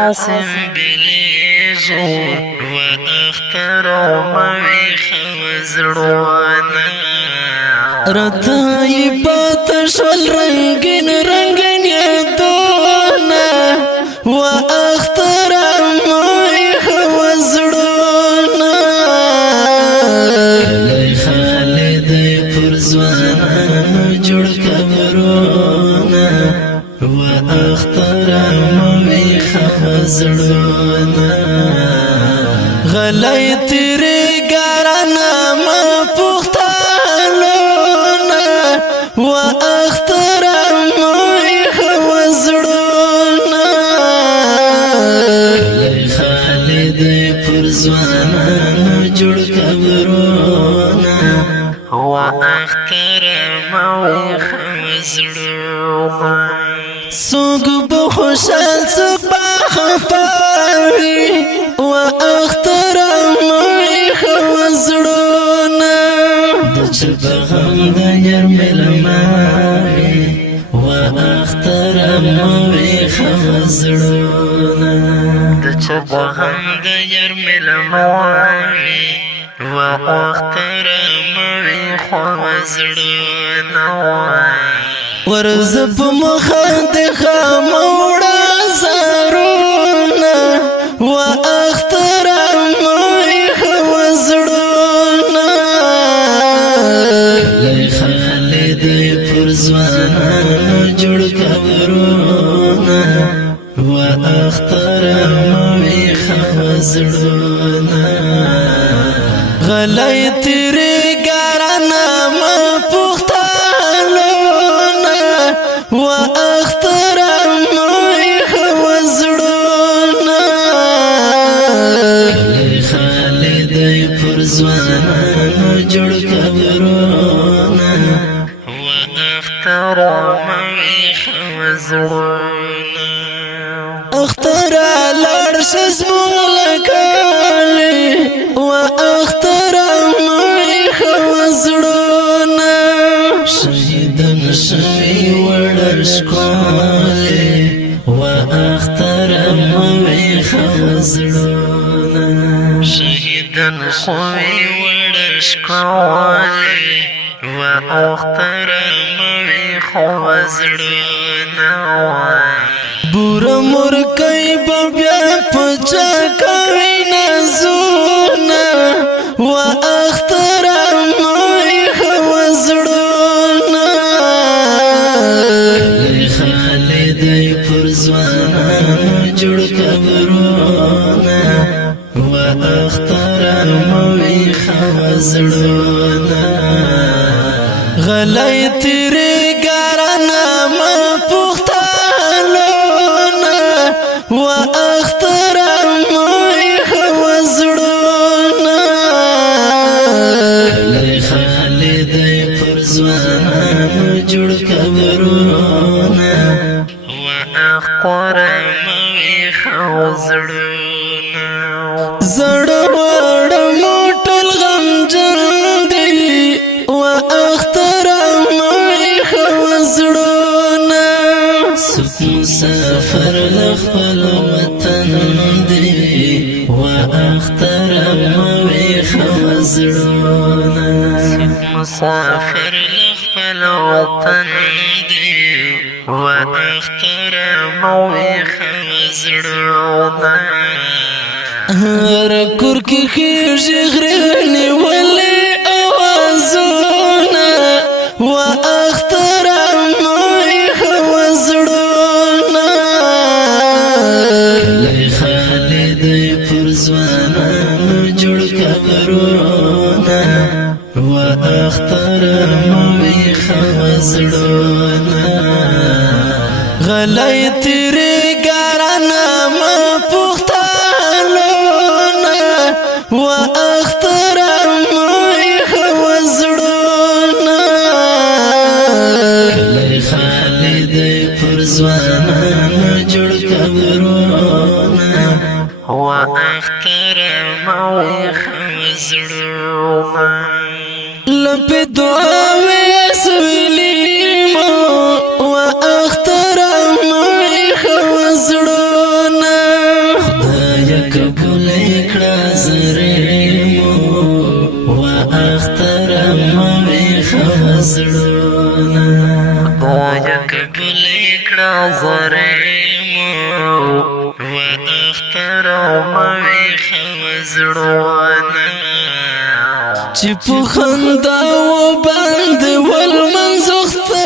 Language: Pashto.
اسمبلیږو و اختر مویخ وزړونه رتای پات شول رنگین رنگین یادونه و اختر مویخ وزړونه کلی خالد پر ځوانانو جوړ قبرونه و اختر مویخ وزړونه غلی تیری ګرانه ما پختالونه و اختر مویخ وزړونه کلی خالد پر ځوانانو جوړ قبرونه و اختر مویخ وزړونه څوک به خوشحال څوک به خفه وي و اختر مویخ وزړونه د چا به غم د یار مېلمه وي و اختر مویخ وزړونه د چا به غم د یار مېلمه وي و اختر مویخ وزړونه ورځ په مخه د خاموړه زارونه و اختر مویخ وزړونه کلی خالد پر ځوانانو جوړ قبرونه و اختر مویخ وزړونه غلی تیری ګرانه ما پختالونه و اختر مویخ وزړونه کلی خالد پر ځوانانو جوړ قبرونه و اختر مویخ وزړونه اختر لاړ زموږ لکالي و اختر مویخ وزړونه شهیدان شوي وړر ښکلي و اختر مویخ وزړونه شهیدان شوي وړر ښکلي و اختر مویخ وزړونه بور مرکۍ به بیا په چا کوي نازونه و اختر مویخ وزړونه کلی خالد پر ځوانانو جوړ قبرونه و اختر مویخ وزړونه غلی تیری ګرانه ما پختالونه و اختر مویخ وزړونه کلی خالد پر ځوانانو جوړ قبرونه و اختر مویخ وزړونه زړه وړه موټل غمجن دی و اختر مویخ وزړونه څوک مسافر لخپل وطن دی و اختر مویخ وزړونه مسافر لخپل وطن دی و اختر مویخ وزړونه هر کور کې خېږي غرنی ولې اوازونه و اختر مویخ وزړونه کلی خالد پر ځوانانو جوړ قبرونه و اختر مویخ وزړونه غلی تیری ګرانه ما پختالونه و اختر مویخ وزړونه کلی خالد پر ځوانانو جوړ قبرونه و اختر مویخ وزړونه لپې دعاوې سویلې مو و اختر مویخ وزړونه اختر موي خزړونه خدای قبول کړه زرمو و اختر موي خزړونه چې په خندا و باندې ول منځخته